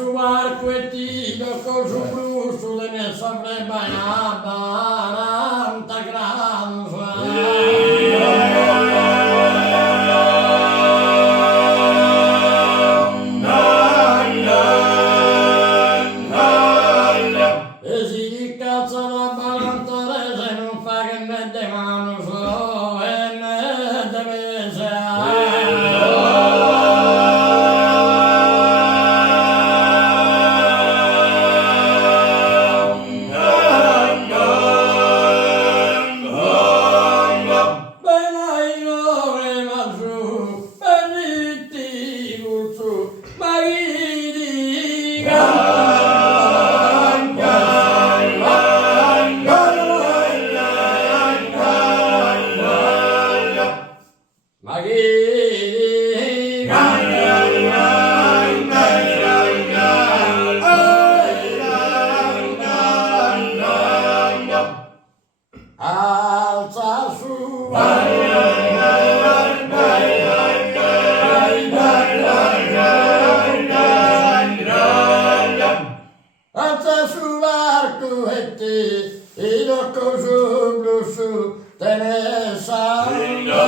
suar cuetino con su bluso de me sobre banana granja. E si cazza la ballantare se non fa che mette mano solo e mette mese. Alza su, alza su barco e te, il coso blu su, te ne sa.